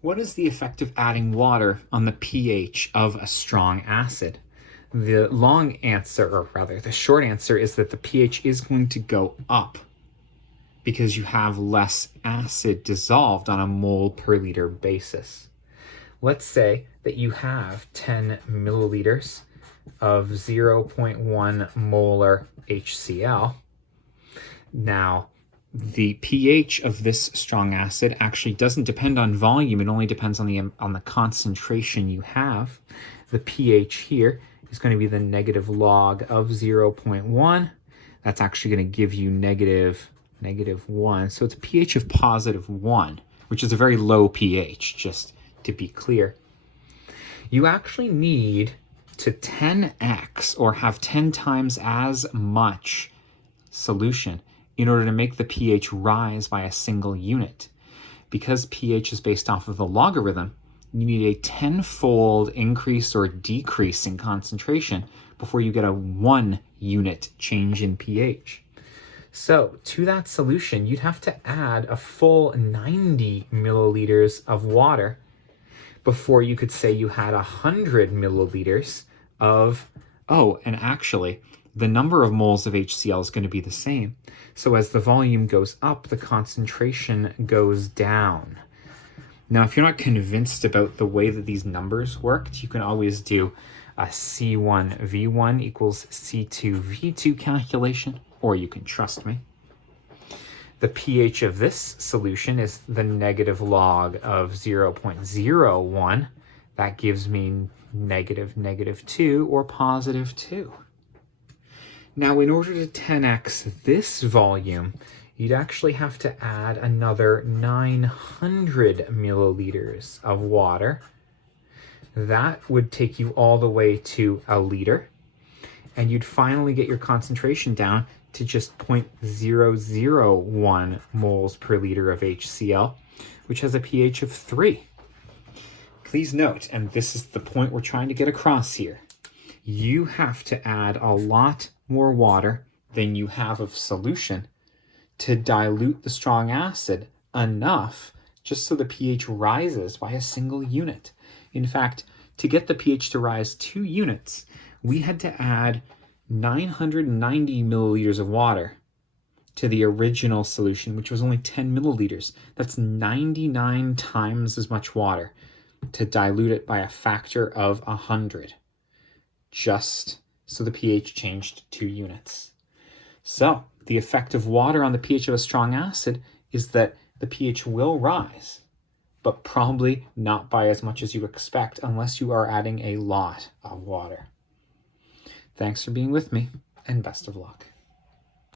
What is the effect of adding water on the pH of a strong acid? The long answer, or rather the short answer, is that the pH is going to go up because you have less acid dissolved on a mole per liter basis. Let's say that you have 10 milliliters of 0.1 molar HCl. Now, the pH of this strong acid actually doesn't depend on volume. It only depends on the concentration you have. The pH here is going to be the negative log of 0.1. That's actually going to give you negative 1. So it's a pH of positive 1, which is a very low pH, just to be clear. You actually need to 10x or have 10 times as much solution in order to make the pH rise by a single unit. Because pH is based off of the logarithm, you need a 10-fold increase or decrease in concentration before you get a 1 unit change in pH. So to that solution, you'd have to add a full 90 milliliters of water before you could say you had 100 milliliters of, and actually, the number of moles of HCl is going to be the same. So as the volume goes up, the concentration goes down. Now, if you're not convinced about the way that these numbers worked, you can always do a C1V1 equals C2V2 calculation, or you can trust me. The pH of this solution is the negative log of 0.01. That gives me negative 2 or positive 2. Now, in order to 10x this volume, you'd actually have to add another 900 milliliters of water. That would take you all the way to a liter, and you'd finally get your concentration down to just 0.001 moles per liter of HCl, which has a pH of 3. Please note, and this is the point we're trying to get across here, you have to add a lot more water than you have of solution to dilute the strong acid enough just so the pH rises by a single unit. In fact, to get the pH to rise 2 units, we had to add 990 milliliters of water to the original solution, which was only 10 milliliters. That's 99 times as much water to dilute it by a factor of 100, just so the pH changed 2 units. So the effect of water on the pH of a strong acid is that the pH will rise, but probably not by as much as you expect unless you are adding a lot of water. Thanks for being with me, and best of luck.